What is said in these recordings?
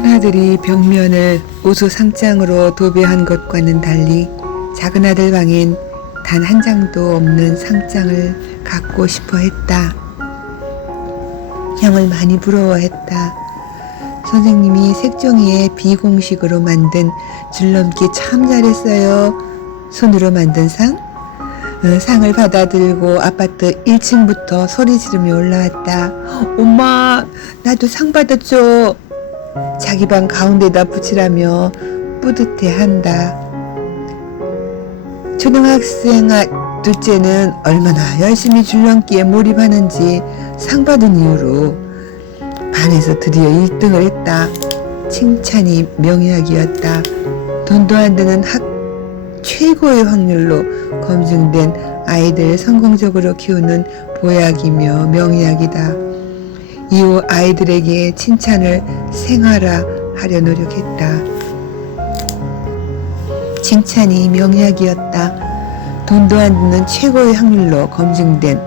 큰아들이 벽면을 우수상장으로 도배한 것과는 달리 작은 아들 방엔 단 한 장도 없는 상장을 갖고 싶어 했다. 형을 많이 부러워했다. 선생님이 색종이에 비공식으로 만든 줄넘기 참 잘했어요. 손으로 만든 상? 상을 받아들고 아파트 1층부터 소리 지르며 올라왔다. 엄마, 나도 상 받았죠. 자기 방 가운데다 붙이라며 뿌듯해한다. 초등학생 둘째는 얼마나 열심히 줄넘기에 몰입하는지 상 받은 이후로 반에서 드디어 1등을 했다. 칭찬이 명약이었다. 돈도 안 드는 최고의 확률로 검증된 아이들 성공적으로 키우는 보약이며 명약이다. 이후 아이들에게 칭찬을 생활화하려 노력했다. 칭찬이 명약이었다. 돈도 안 드는 최고의 확률로 검증된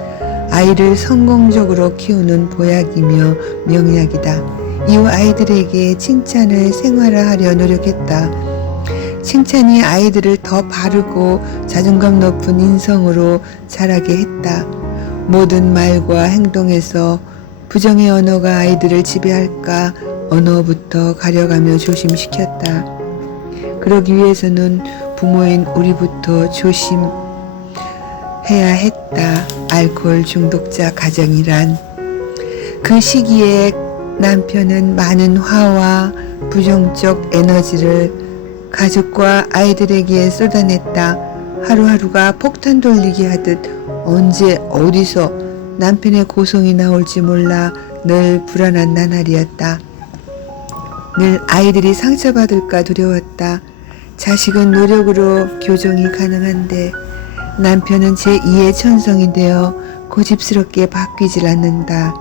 아이를 성공적으로 키우는 보약이며 명약이다. 이후 아이들에게 칭찬을 생활화하려 노력했다. 칭찬이 아이들을 더 바르고 자존감 높은 인성으로 자라게 했다. 모든 말과 행동에서 부정의 언어가 아이들을 지배할까 언어부터 가려가며 조심시켰다. 그러기 위해서는 부모인 우리부터 조심해야 했다. 알코올 중독자 가정이란. 그 시기에 남편은 많은 화와 부정적 에너지를 가족과 아이들에게 쏟아냈다. 하루하루가 폭탄 돌리기 하듯 언제 어디서 남편의 고성이 나올지 몰라 늘 불안한 나날이었다. 늘 아이들이 상처받을까 두려웠다. 자식은 노력으로 교정이 가능한데 남편은 제2의 천성이 되어 고집스럽게 바뀌질 않는다.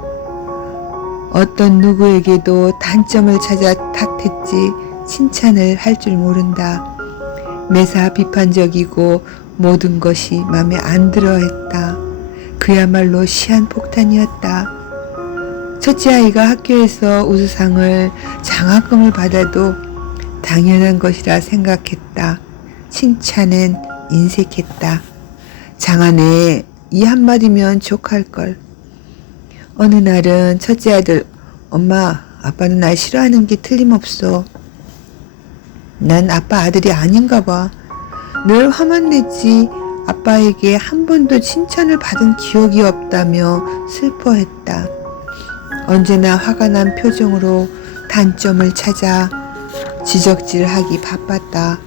어떤 누구에게도 단점을 찾아 탓했지 칭찬을 할 줄 모른다. 매사 비판적이고 모든 것이 마음에 안 들어 했다. 그야말로 시한폭탄이었다. 첫째 아이가 학교에서 우수상을 장학금을 받아도 당연한 것이라 생각했다. 칭찬은 인색했다. 장하네, 이 한마디면 족할걸. 어느 날은 첫째 아들, 엄마, 아빠는 날 싫어하는 게 틀림없어. 난 아빠 아들이 아닌가 봐. 늘 화만 내지 아빠에게 한 번도 칭찬을 받은 기억이 없다며 슬퍼했다. 언제나 화가 난 표정으로 단점을 찾아 지적질하기 바빴다.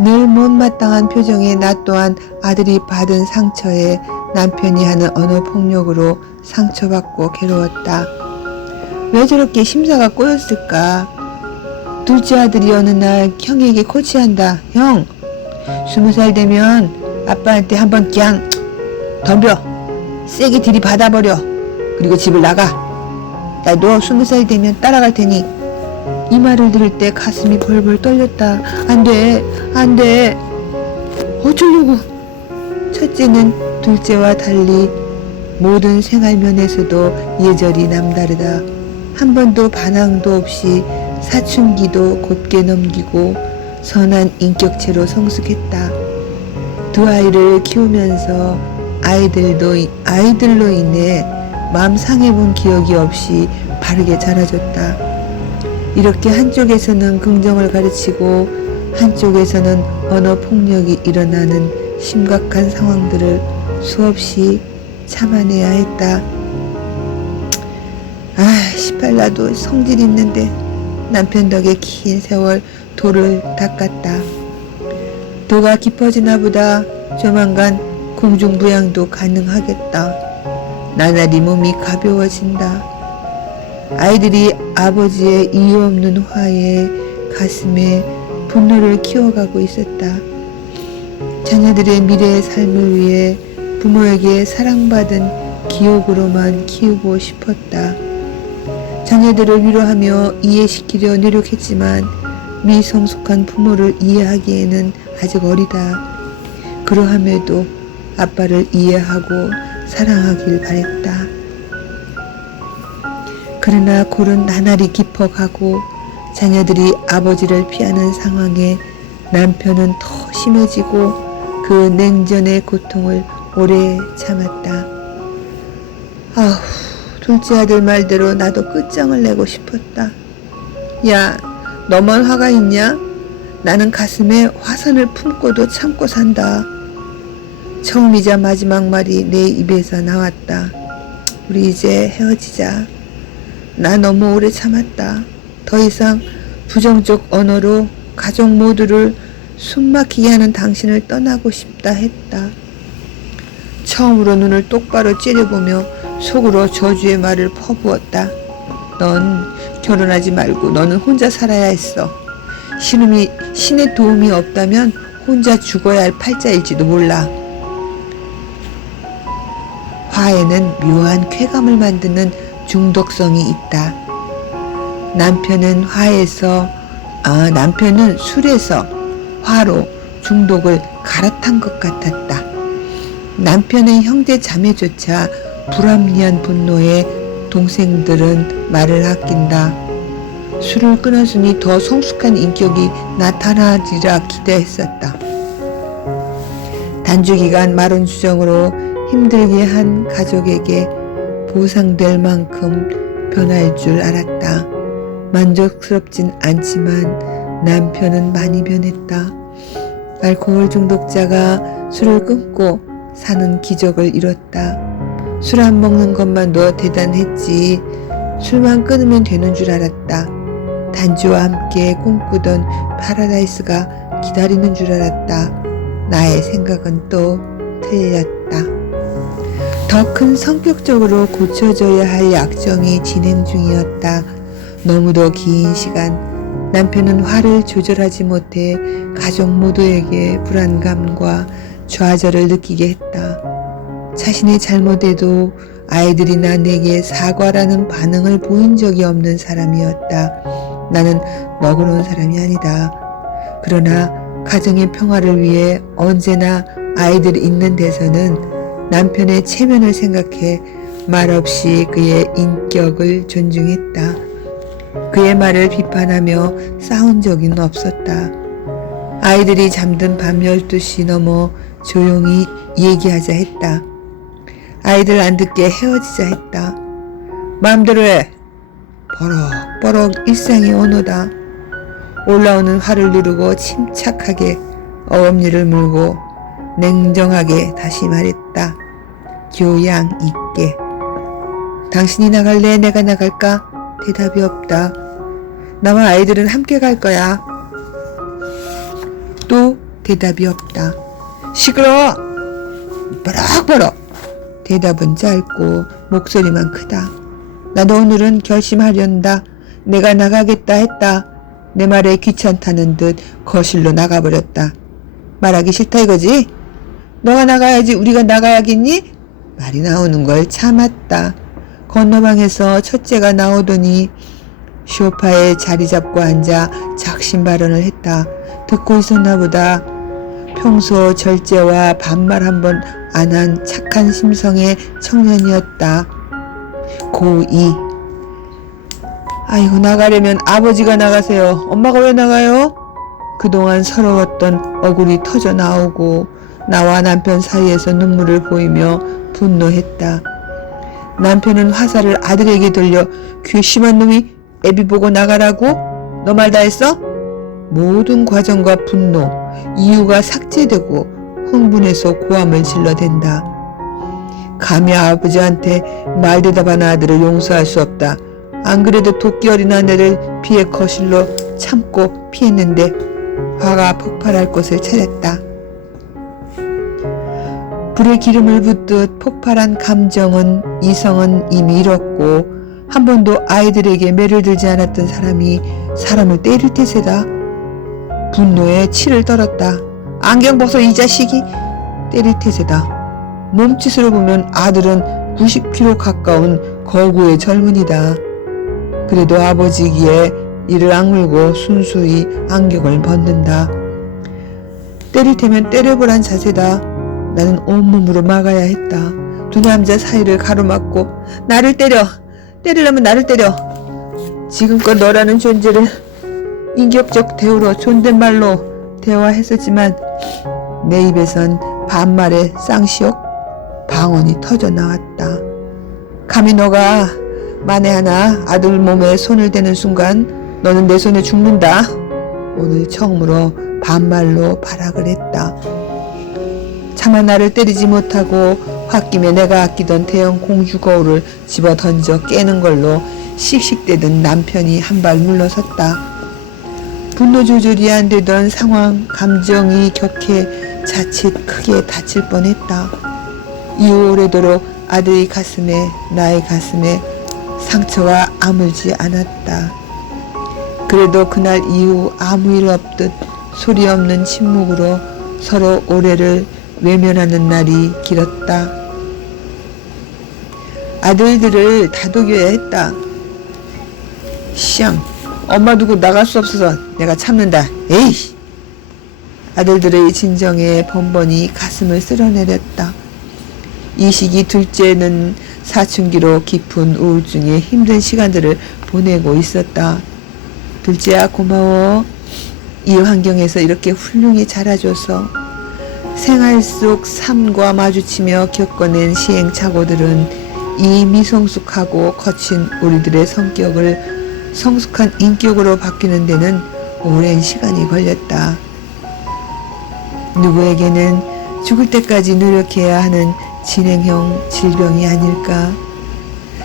늘 못마땅한 표정에 나 또한 아들이 받은 상처에 남편이 하는 언어폭력으로 상처받고 괴로웠다. 왜 저렇게 심사가 꼬였을까? 둘째 아들이 어느 날 형에게 코치한다. 형, 20살 되면 아빠한테 한번 그냥 덤벼. 세게 들이받아버려. 그리고 집을 나가. 나도 20살 되면 따라갈 테니. 이 말을 들을 때 가슴이 벌벌 떨렸다. 안 돼, 안 돼. 어쩌려고. 첫째는 둘째와 달리 모든 생활면에서도 예절이 남다르다. 한 번도 반항도 없이 사춘기도 곱게 넘기고 선한 인격체로 성숙했다. 두 아이를 키우면서 아이들로 인해 마음 상해본 기억이 없이 바르게 자라줬다. 이렇게 한쪽에서는 긍정을 가르치고 한쪽에서는 언어 폭력이 일어나는 심각한 상황들을 수없이 참아내야 했다. 18나도 성질 있는데 남편 덕에 긴 세월 도를 닦았다. 도가 깊어지나 보다. 조만간 공중부양도 가능하겠다. 나날이 몸이 가벼워진다. 아이들이 아버지의 이유 없는 화에 가슴에 분노를 키워가고 있었다. 자녀들의 미래의 삶을 위해 부모에게 사랑받은 기억으로만 키우고 싶었다. 자녀들을 위로하며 이해시키려 노력했지만 미성숙한 부모를 이해하기에는 아직 어리다. 그러함에도 아빠를 이해하고 사랑하길 바랬다. 그러나 골은 나날이 깊어가고 자녀들이 아버지를 피하는 상황에 남편은 더 심해지고 그 냉전의 고통을 오래 참았다. 아휴, 둘째 아들 말대로 나도 끝장을 내고 싶었다. 야, 너만 화가 있냐? 나는 가슴에 화산을 품고도 참고 산다. 처음이자 마지막 말이 내 입에서 나왔다. 우리 이제 헤어지자. 나 너무 오래 참았다. 더 이상 부정적 언어로 가족 모두를 숨막히게 하는 당신을 떠나고 싶다 했다. 처음으로 눈을 똑바로 째려보며 속으로 저주의 말을 퍼부었다. 넌 결혼하지 말고 너는 혼자 살아야 했어. 신의 도움이 없다면 혼자 죽어야 할 팔자일지도 몰라. 화에는 묘한 쾌감을 만드는 중독성이 있다. 남편은 술에서 화로 중독을 갈아탄 것 같았다. 남편의 형제 자매조차 불합리한 분노에 동생들은 말을 아낀다. 술을 끊었으니 더 성숙한 인격이 나타나리라 기대했었다. 단주기간 마른 주정으로 힘들게 한 가족에게 보상될 만큼 변할 줄 알았다. 만족스럽진 않지만 남편은 많이 변했다. 알코올 중독자가 술을 끊고 사는 기적을 이뤘다. 술 안 먹는 것만도 대단했지. 술만 끊으면 되는 줄 알았다. 단주와 함께 꿈꾸던 파라다이스가 기다리는 줄 알았다. 나의 생각은 또 틀렸다. 더 큰 성격적으로 고쳐져야 할 약점이 진행 중이었다. 너무도 긴 시간 남편은 화를 조절하지 못해 가족 모두에게 불안감과 좌절을 느끼게 했다. 자신이 잘못해도 아이들이나 내게 사과라는 반응을 보인 적이 없는 사람이었다. 나는 너그러운 사람이 아니다. 그러나 가정의 평화를 위해 언제나 아이들이 있는 데서는 남편의 체면을 생각해 말없이 그의 인격을 존중했다. 그의 말을 비판하며 싸운 적은 없었다. 아이들이 잠든 밤 12시 넘어 조용히 얘기하자 했다. 아이들 안 듣게 헤어지자 했다. 마음대로 해. 버럭버럭 일상의 언어다. 올라오는 화를 누르고 침착하게 어금니를 물고 냉정하게 다시 말했다. 교양 있게. 당신이 나갈래? 내가 나갈까? 대답이 없다. 나와 아이들은 함께 갈 거야. 또 대답이 없다. 시끄러워! 버럭버럭! 대답은 짧고 목소리만 크다. 나도 오늘은 결심하련다. 내가 나가겠다 했다. 내 말에 귀찮다는 듯 거실로 나가버렸다. 말하기 싫다 이거지? 너가 나가야지 우리가 나가야겠니? 말이 나오는 걸 참았다. 건너방에서 첫째가 나오더니 소파에 자리 잡고 앉아 작심 발언을 했다. 듣고 있었나 보다. 평소 절제와 반말 한 번 안 한 착한 심성의 청년이었다. 고2. 아이고 나가려면 아버지가 나가세요. 엄마가 왜 나가요? 그동안 서러웠던 얼굴이 터져 나오고 나와 남편 사이에서 눈물을 보이며 분노했다. 남편은 화살을 아들에게 돌려 괘씸한 놈이 애비 보고 나가라고? 너 말 다 했어? 모든 과정과 분노, 이유가 삭제되고 흥분해서 고함을 질러댄다. 감히 아버지한테 말 대답하는 아들을 용서할 수 없다. 안 그래도 도끼 어린 아내를 피해 거실로 참고 피했는데 화가 폭발할 곳을 찾았다. 불에 기름을 붓듯 폭발한 감정은 이성은 이미 잃었고 한 번도 아이들에게 매를 들지 않았던 사람이 사람을 때릴 태세다. 분노에 치를 떨었다. 안경 벗어 이 자식이! 때릴 태세다. 몸짓으로 보면 아들은 90kg 가까운 거구의 젊은이다. 그래도 아버지기에 이를 악물고 순수히 안경을 벗는다. 때릴 테면 때려보란 자세다. 나는 온몸으로 막아야 했다. 두 남자 사이를 가로막고 나를 때려! 때리려면 나를 때려! 지금껏 너라는 존재를 인격적 대우로 존댓말로 대화했었지만 내 입에선 반말의 쌍시옥 방언이 터져 나왔다. 감히 너가 만에 하나 아들 몸에 손을 대는 순간 너는 내 손에 죽는다. 오늘 처음으로 반말로 발악을 했다. 차마 나를 때리지 못하고 홧김에 내가 아끼던 대형 공주 거울을 집어 던져 깨는 걸로 씩씩대던 남편이 한 발 물러섰다. 분노 조절이 안 되던 상황, 감정이 격해 자칫 크게 다칠 뻔했다. 이후 오래도록 아들의 가슴에 나의 가슴에 상처가 아물지 않았다. 그래도 그날 이후 아무 일 없듯 소리 없는 침묵으로 서로 올해를 외면하는 날이 길었다. 아들들을 다독여야 했다. 시앙, 엄마 두고 나갈 수 없어서 내가 참는다. 에이! 아들들의 진정에 번번이 가슴을 쓸어내렸다. 이 시기 둘째는 사춘기로 깊은 우울증에 힘든 시간들을 보내고 있었다. 둘째야 고마워. 이 환경에서 이렇게 훌륭히 자라줘서. 생활 속 삶과 마주치며 겪어낸 시행착오들은 이 미성숙하고 거친 우리들의 성격을 성숙한 인격으로 바뀌는 데는 오랜 시간이 걸렸다. 누구에게는 죽을 때까지 노력해야 하는 진행형 질병이 아닐까.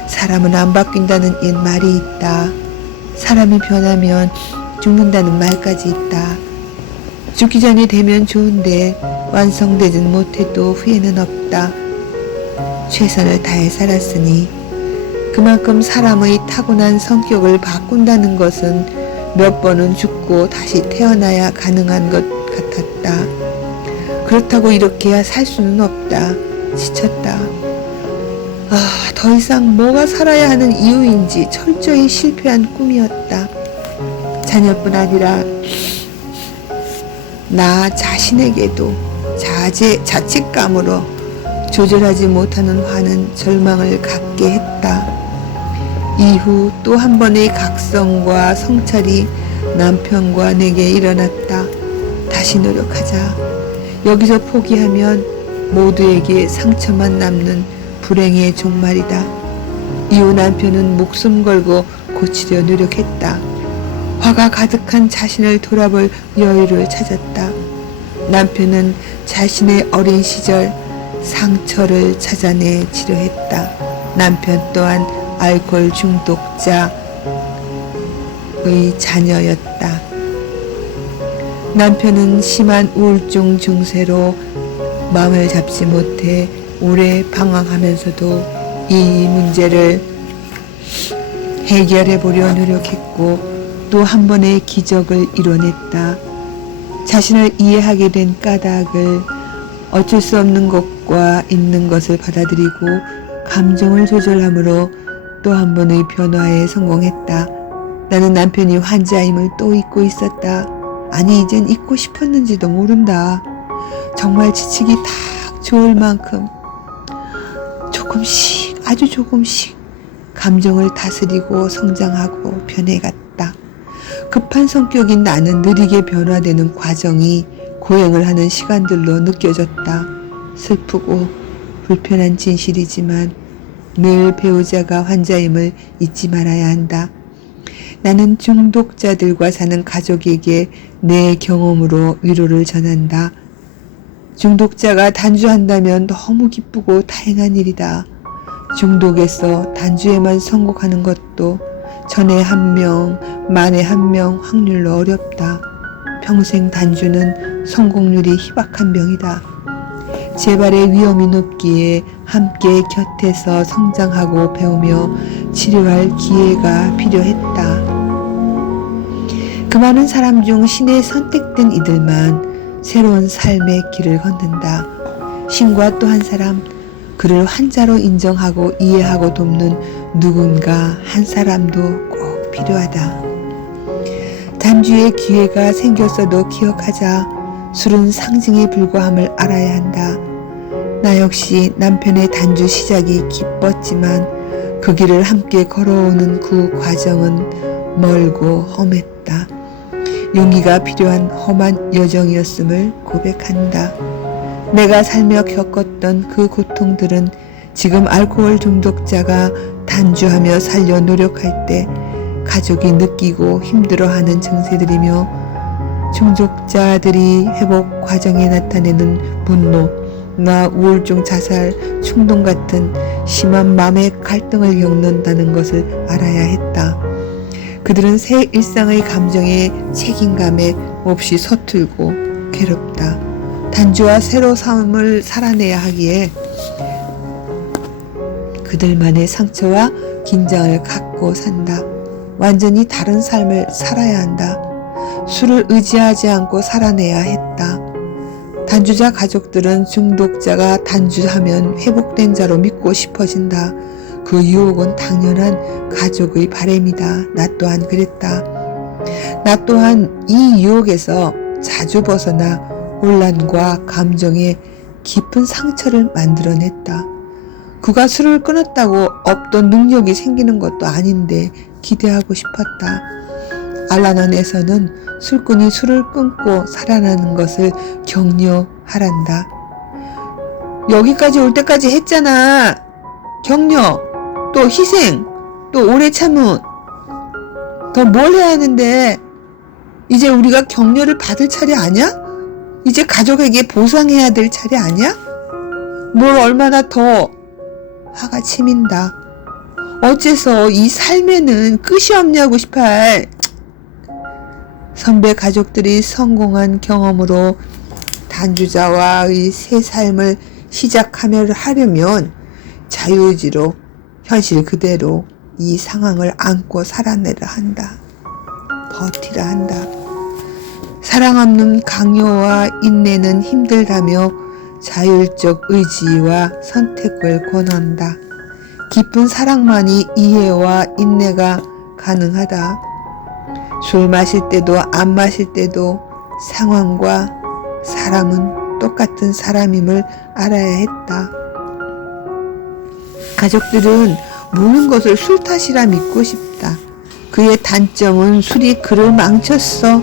사람은 안 바뀐다는 옛말이 있다. 사람이 변하면 죽는다는 말까지 있다. 죽기 전이 되면 좋은데 완성되진 못해도 후회는 없다. 최선을 다해 살았으니 그만큼 사람의 타고난 성격을 바꾼다는 것은 몇 번은 죽고 다시 태어나야 가능한 것 같았다. 그렇다고 이렇게 살 수는 없다. 지쳤다. 더 이상 뭐가 살아야 하는 이유인지 철저히 실패한 꿈이었다. 자녀뿐 아니라 나 자신에게도 자책감으로 조절하지 못하는 화는 절망을 갖게 했다. 이후 또 한 번의 각성과 성찰이 남편과 내게 일어났다. 다시 노력하자. 여기서 포기하면 모두에게 상처만 남는 불행의 종말이다. 이후 남편은 목숨 걸고 고치려 노력했다. 화가 가득한 자신을 돌아볼 여유를 찾았다. 남편은 자신의 어린 시절 상처를 찾아내 치료했다. 남편 또한 알코올 중독자의 자녀였다. 남편은 심한 우울증 증세로 마음을 잡지 못해 오래 방황하면서도 이 문제를 해결해 보려 노력했고 또 한 번의 기적을 이뤄냈다. 자신을 이해하게 된 까닭을 어쩔 수 없는 것과 있는 것을 받아들이고 감정을 조절함으로 또 한 번의 변화에 성공했다. 나는 남편이 환자임을 또 잊고 있었다. 아니 이젠 잊고 싶었는지도 모른다. 정말 지치기 딱 좋을 만큼 조금씩 아주 조금씩 감정을 다스리고 성장하고 변해갔다. 급한 성격인 나는 느리게 변화되는 과정이 고행을 하는 시간들로 느껴졌다. 슬프고 불편한 진실이지만 늘 배우자가 환자임을 잊지 말아야 한다. 나는 중독자들과 사는 가족에게 내 경험으로 위로를 전한다. 중독자가 단주한다면 너무 기쁘고 다행한 일이다. 중독에서 단주에만 성공하는 것도 전에 한 명, 만에 한 명 확률로 어렵다. 평생 단주는 성공률이 희박한 병이다. 재발의 위험이 높기에 함께 곁에서 성장하고 배우며 치료할 기회가 필요했다. 그 많은 사람 중 신의 선택된 이들만 새로운 삶의 길을 걷는다. 신과 또 한 사람, 그를 환자로 인정하고 이해하고 돕는 누군가 한 사람도 꼭 필요하다. 단주의 기회가 생겼어도 기억하자. 술은 상징에 불과함을 알아야 한다. 나 역시 남편의 단주 시작이 기뻤지만 그 길을 함께 걸어오는 그 과정은 멀고 험했다. 용기가 필요한 험한 여정이었음을 고백한다. 내가 살며 겪었던 그 고통들은 지금 알코올 중독자가 단주하며 살려 노력할 때 가족이 느끼고 힘들어하는 증세들이며 중독자들이 회복 과정에 나타내는 분노나 우울증, 자살, 충동 같은 심한 마음의 갈등을 겪는다는 것을 알아야 했다. 그들은 새 일상의 감정에 책임감에 몹시 서툴고 괴롭다. 단주와 새로 삶을 살아내야 하기에 그들만의 상처와 긴장을 갖고 산다. 완전히 다른 삶을 살아야 한다. 술을 의지하지 않고 살아내야 했다. 단주자 가족들은 중독자가 단주하면 회복된 자로 믿고 싶어진다. 그 유혹은 당연한 가족의 바람이다. 나 또한 그랬다. 나 또한 이 유혹에서 자주 벗어나 혼란과 감정에 깊은 상처를 만들어냈다. 그가 술을 끊었다고 없던 능력이 생기는 것도 아닌데 기대하고 싶었다. 알라넌에서는 술꾼이 술을 끊고 살아나는 것을 격려하란다. 여기까지 올 때까지 했잖아. 격려, 또 희생, 또 오래 참음. 더 뭘 해야 하는데 이제 우리가 격려를 받을 차례 아니야? 이제 가족에게 보상해야 될 차례 아니야? 뭘 얼마나 더 화가 치민다. 어째서 이 삶에는 끝이 없냐고 싶어. 선배 가족들이 성공한 경험으로 단주자와의 새 삶을 시작하려면 자유의지로 현실 그대로 이 상황을 안고 살아내려 한다. 버티라 한다. 사랑 없는 강요와 인내는 힘들다며 자율적 의지와 선택을 권한다. 깊은 사랑만이 이해와 인내가 가능하다. 술 마실 때도 안 마실 때도 상황과 사람은 똑같은 사람임을 알아야 했다. 가족들은 모든 것을 술 탓이라 믿고 싶다. 그의 단점은 술이 그를 망쳤어.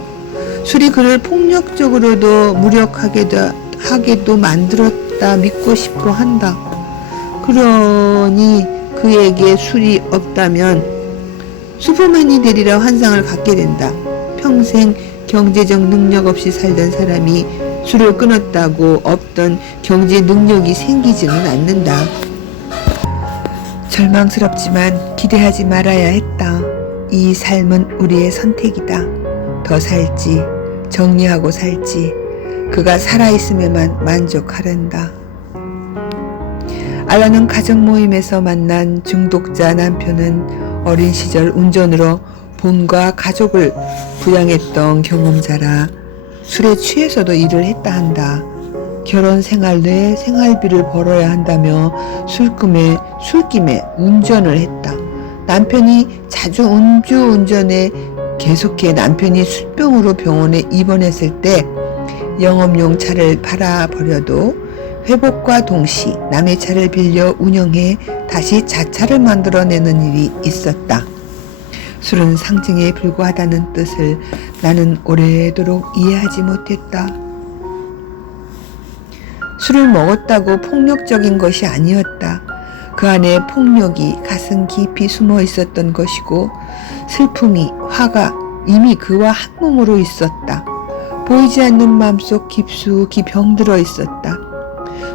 술이 그를 폭력적으로도 무력하게도 만들었다 믿고 싶어 한다. 그러니 그에게 술이 없다면 슈퍼맨이 되리라 환상을 갖게 된다. 평생 경제적 능력 없이 살던 사람이 술을 끊었다고 없던 경제 능력이 생기지는 않는다. 절망스럽지만 기대하지 말아야 했다. 이 삶은 우리의 선택이다. 더 살지, 정리하고 살지, 그가 살아있음에만 만족하란다. 알라는 가족 모임에서 만난 중독자 남편은 어린 시절 운전으로 본과 가족을 부양했던 경험자라 술에 취해서도 일을 했다 한다. 결혼 생활 내 생활비를 벌어야 한다며 술김에 운전을 했다. 남편이 자주 음주운전에 계속해 남편이 술병으로 병원에 입원했을 때 영업용 차를 팔아버려도 회복과 동시 남의 차를 빌려 운영해 다시 자차를 만들어내는 일이 있었다. 술은 상징에 불과하다는 뜻을 나는 오래도록 이해하지 못했다. 술을 먹었다고 폭력적인 것이 아니었다. 그 안에 폭력이 가슴 깊이 숨어 있었던 것이고 슬픔이, 화가 이미 그와 한 몸으로 있었다. 보이지 않는 마음속 깊숙이 병들어 있었다.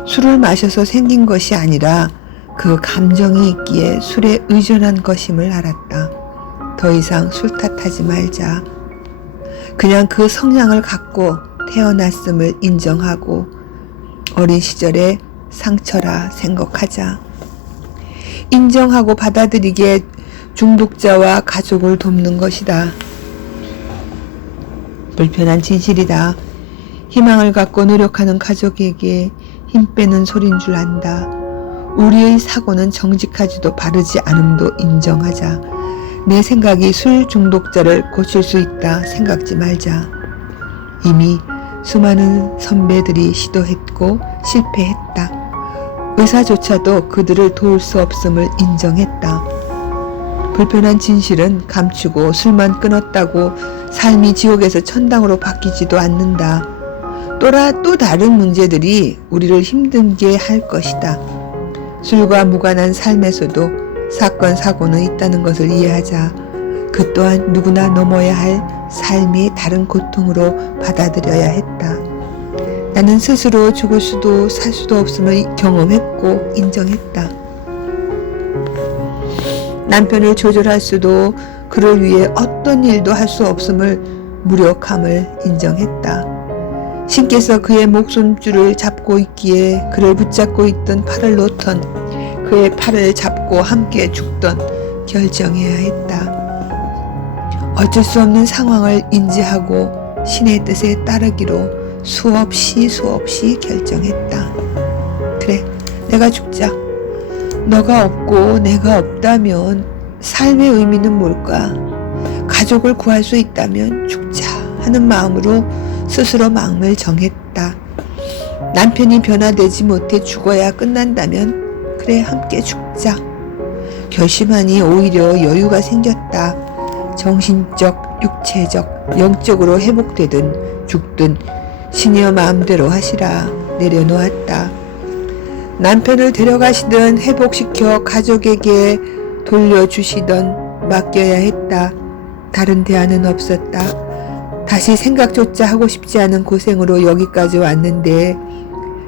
술을 마셔서 생긴 것이 아니라 그 감정이 있기에 술에 의존한 것임을 알았다. 더 이상 술 탓하지 말자. 그냥 그 성향을 갖고 태어났음을 인정하고 어린 시절의 상처라 생각하자. 인정하고 받아들이기에 중독자와 가족을 돕는 것이다. 불편한 진실이다. 희망을 갖고 노력하는 가족에게 힘 빼는 소린 줄 안다. 우리의 사고는 정직하지도 바르지 않음도 인정하자. 내 생각이 술 중독자를 고칠 수 있다 생각지 말자. 이미 수많은 선배들이 시도했고 실패했다. 의사조차도 그들을 도울 수 없음을 인정했다. 불편한 진실은 감추고 술만 끊었다고 삶이 지옥에서 천당으로 바뀌지도 않는다. 또 다른 문제들이 우리를 힘들게 할 것이다. 술과 무관한 삶에서도 사건, 사고는 있다는 것을 이해하자. 그 또한 누구나 넘어야 할 삶의 다른 고통으로 받아들여야 했다. 나는 스스로 죽을 수도 살 수도 없음을 경험했고 인정했다. 남편을 조절할 수도 그를 위해 어떤 일도 할 수 없음을 무력함을 인정했다. 신께서 그의 목숨줄을 잡고 있기에 그를 붙잡고 있던 팔을 놓던 그의 팔을 잡고 함께 죽던 결정해야 했다. 어쩔 수 없는 상황을 인지하고 신의 뜻에 따르기로 수없이 결정했다. 그래, 내가 죽자. 너가 없고 내가 없다면 삶의 의미는 뭘까? 가족을 구할 수 있다면 죽자 하는 마음으로 스스로 마음을 정했다. 남편이 변화되지 못해 죽어야 끝난다면 그래, 함께 죽자. 결심하니 오히려 여유가 생겼다. 정신적, 육체적, 영적으로 회복되든 죽든 신이여 마음대로 하시라 내려놓았다. 남편을 데려가시든 회복시켜 가족에게 돌려주시던 맡겨야 했다. 다른 대안은 없었다. 다시 생각조차 하고 싶지 않은 고생으로 여기까지 왔는데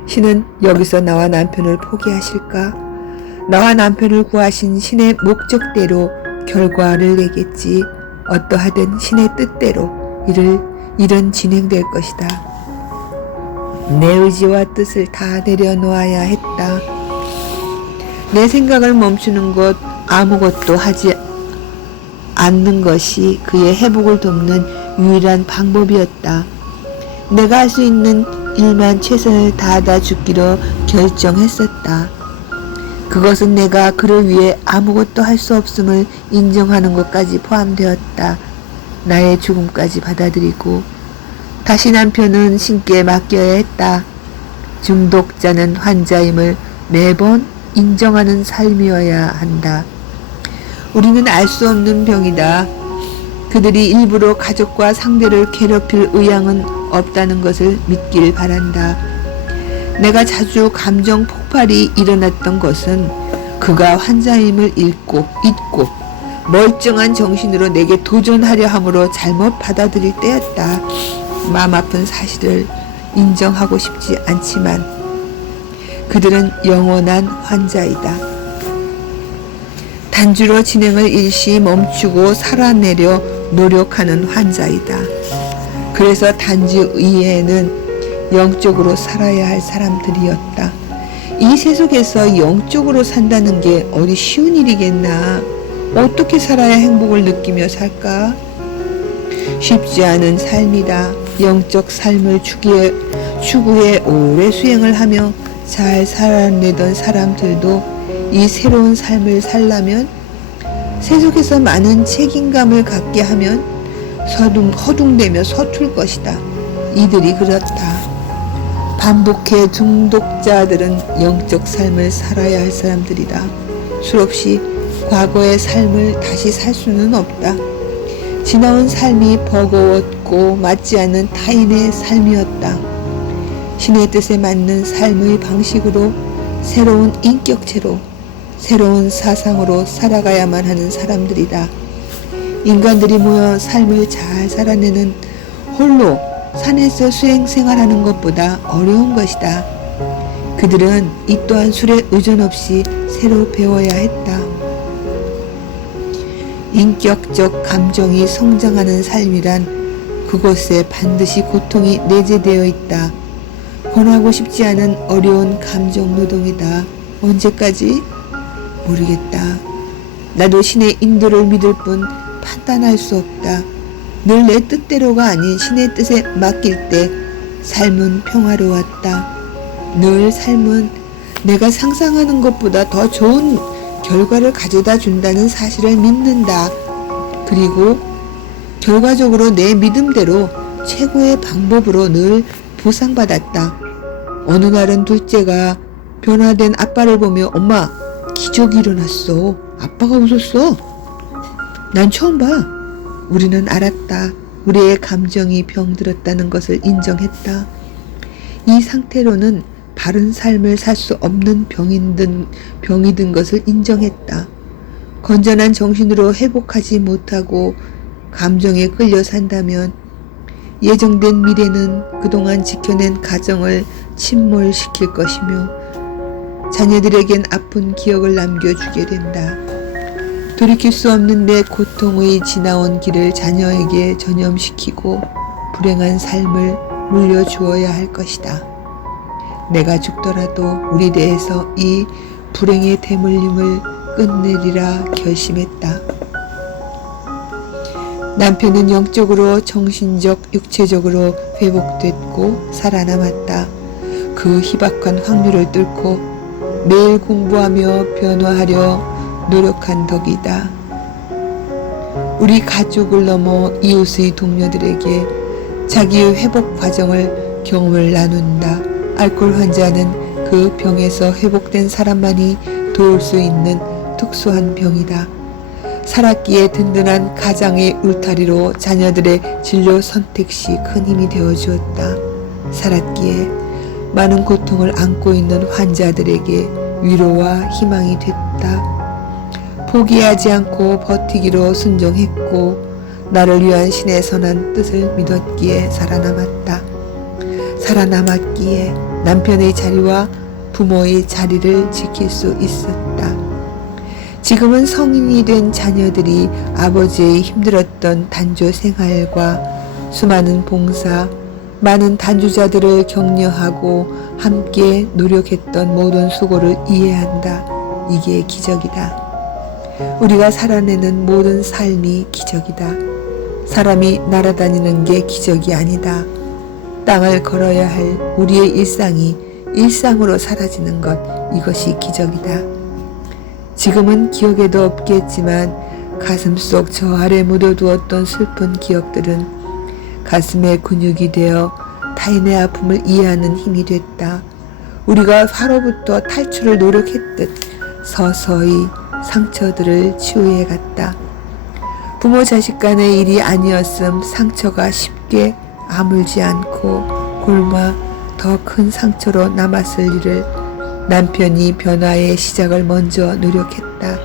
신은 여기서 나와 남편을 포기하실까? 나와 남편을 구하신 신의 목적대로 결과를 내겠지. 어떠하든 신의 뜻대로 일은 진행될 것이다. 내 의지와 뜻을 다 내려놓아야 했다. 내 생각을 멈추는 것, 아무것도 하지 않는 것이 그의 회복을 돕는 유일한 방법이었다. 내가 할 수 있는 일만 최선을 다하다 죽기로 결정했었다. 그것은 내가 그를 위해 아무것도 할 수 없음을 인정하는 것까지 포함되었다. 나의 죽음까지 받아들이고 다시 남편은 신께 맡겨야 했다. 중독자는 환자임을 매번 인정하는 삶이어야 한다. 우리는 알 수 없는 병이다. 그들이 일부러 가족과 상대를 괴롭힐 의향은 없다는 것을 믿길 바란다. 내가 자주 감정 폭발이 일어났던 것은 그가 환자임을 잊고 멀쩡한 정신으로 내게 도전하려 함으로 잘못 받아들일 때였다. 마음 아픈 사실을 인정하고 싶지 않지만 그들은 영원한 환자이다. 단주로 진행을 일시 멈추고 살아내려 노력하는 환자이다. 그래서 단주 이에는 영적으로 살아야 할 사람들이었다. 이 세속에서 영적으로 산다는 게 어디 쉬운 일이겠나? 어떻게 살아야 행복을 느끼며 살까? 쉽지 않은 삶이다. 영적 삶을 추구해 오래 수행을 하며 잘 살아내던 사람들도 이 새로운 삶을 살려면 세속에서 많은 책임감을 갖게 하면 허둥대며 서툴 것이다. 이들이 그렇다. 반복해 중독자들은 영적 삶을 살아야 할 사람들이다. 수없이 과거의 삶을 다시 살 수는 없다. 지나온 삶이 버거웠고 맞지 않는 타인의 삶이었다. 신의 뜻에 맞는 삶의 방식으로 새로운 인격체로 새로운 사상으로 살아가야만 하는 사람들이다. 인간들이 모여 삶을 잘 살아내는 홀로 산에서 수행 생활하는 것보다 어려운 것이다. 그들은 이 또한 술에 의존 없이 새로 배워야 했다. 인격적 감정이 성장하는 삶이란 그곳에 반드시 고통이 내재되어 있다. 권하고 싶지 않은 어려운 감정 노동이다. 언제까지? 모르겠다. 나도 신의 인도를 믿을 뿐 판단할 수 없다. 늘 내 뜻대로가 아닌 신의 뜻에 맡길 때 삶은 평화로웠다. 늘 삶은 내가 상상하는 것보다 더 좋은 결과를 가져다 준다는 사실을 믿는다. 그리고 결과적으로 내 믿음대로 최고의 방법으로 늘 보상받았다. 어느 날은 둘째가 변화된 아빠를 보며 엄마, 기적이 일어났어. 아빠가 웃었어. 난 처음 봐. 우리는 알았다. 우리의 감정이 병들었다는 것을 인정했다. 이 상태로는 바른 삶을 살 수 없는 병이 든 것을 인정했다. 건전한 정신으로 회복하지 못하고 감정에 끌려 산다면 예정된 미래는 그동안 지켜낸 가정을 침몰시킬 것이며 자녀들에겐 아픈 기억을 남겨주게 된다. 돌이킬 수 없는 내 고통의 지나온 길을 자녀에게 전염시키고 불행한 삶을 물려주어야 할 것이다. 내가 죽더라도 우리 대에서 이 불행의 대물림을 끝내리라 결심했다. 남편은 영적으로 정신적 육체적으로 회복됐고 살아남았다. 그 희박한 확률을 뚫고 매일 공부하며 변화하려 노력한 덕이다. 우리 가족을 넘어 이웃의 동료들에게 자기의 회복 과정을 경험을 나눈다. 알코올 환자는 그 병에서 회복된 사람만이 도울 수 있는 특수한 병이다. 살았기에 든든한 가장의 울타리로 자녀들의 진로 선택 시 큰 힘이 되어 주었다. 살았기에 많은 고통을 안고 있는 환자들에게 위로와 희망이 됐다. 포기하지 않고 버티기로 순종했고 나를 위한 신의 선한 뜻을 믿었기에 살아남았다. 살아남았기에 남편의 자리와 부모의 자리를 지킬 수 있었다. 지금은 성인이 된 자녀들이 아버지의 힘들었던 단조 생활과 수많은 봉사, 많은 단주자들을 격려하고 함께 노력했던 모든 수고를 이해한다. 이게 기적이다. 우리가 살아내는 모든 삶이 기적이다. 사람이 날아다니는 게 기적이 아니다. 땅을 걸어야 할 우리의 일상이 일상으로 사라지는 것, 이것이 기적이다. 지금은 기억에도 없겠지만 가슴 속 저 아래 묻어두었던 슬픈 기억들은 가슴에 근육이 되어 타인의 아픔을 이해하는 힘이 됐다. 우리가 화로부터 탈출을 노력했듯 서서히 상처들을 치유해 갔다. 부모 자식 간의 일이 아니었음 상처가 쉽게 아물지 않고 곪아 더 큰 상처로 남았을 일을 남편이 변화의 시작을 먼저 노력했다.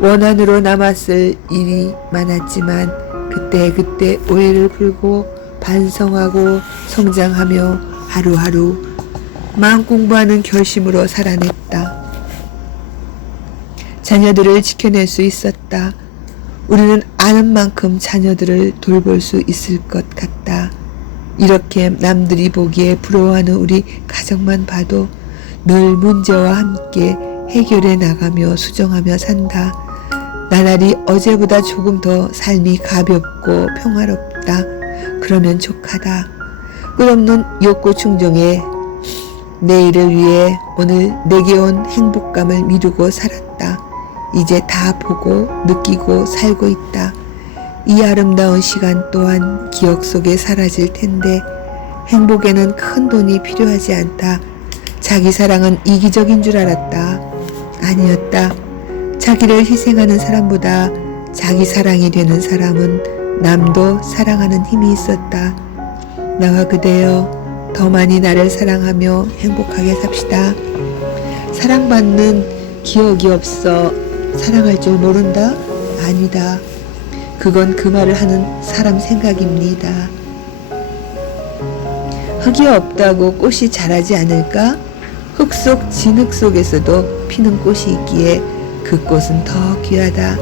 원한으로 남았을 일이 많았지만 그때 오해를 풀고 반성하고 성장하며 하루하루 마음 공부하는 결심으로 살아냈다. 자녀들을 지켜낼 수 있었다. 우리는 아는 만큼 자녀들을 돌볼 수 있을 것 같다. 이렇게 남들이 보기에 부러워하는 우리 가정만 봐도 늘 문제와 함께 해결해 나가며 수정하며 산다. 나날이 어제보다 조금 더 삶이 가볍고 평화롭다. 그러면 족하다. 끝없는 욕구 충족에 내일을 위해 오늘 내게 온 행복감을 미루고 살았다. 이제 다 보고 느끼고 살고 있다. 이 아름다운 시간 또한 기억 속에 사라질 텐데 행복에는 큰 돈이 필요하지 않다. 자기 사랑은 이기적인 줄 알았다. 아니었다. 자기를 희생하는 사람보다 자기 사랑이 되는 사람은 남도 사랑하는 힘이 있었다. 나와 그대여 더 많이 나를 사랑하며 행복하게 삽시다. 사랑받는 기억이 없어 사랑할 줄 모른다? 아니다. 그건 그 말을 하는 사람 생각입니다. 흙이 없다고 꽃이 자라지 않을까? 흙 속 진흙 속에서도 피는 꽃이 있기에 그 꽃은 더 귀하다.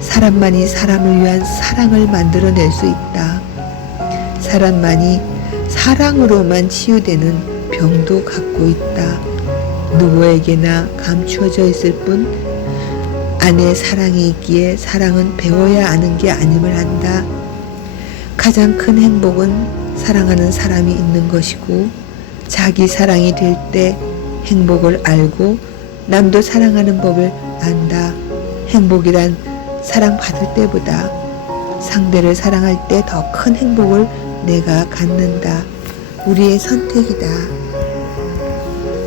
사람만이 사람을 위한 사랑을 만들어낼 수 있다. 사람만이 사랑으로만 치유되는 병도 갖고 있다. 누구에게나 감추어져 있을 뿐 안에 사랑이 있기에 사랑은 배워야 아는 게 아님을 안다. 가장 큰 행복은 사랑하는 사람이 있는 것이고 자기 사랑이 될 때 행복을 알고 남도 사랑하는 법을 안다. 행복이란 사랑받을 때보다 상대를 사랑할 때 더 큰 행복을 내가 갖는다. 우리의 선택이다.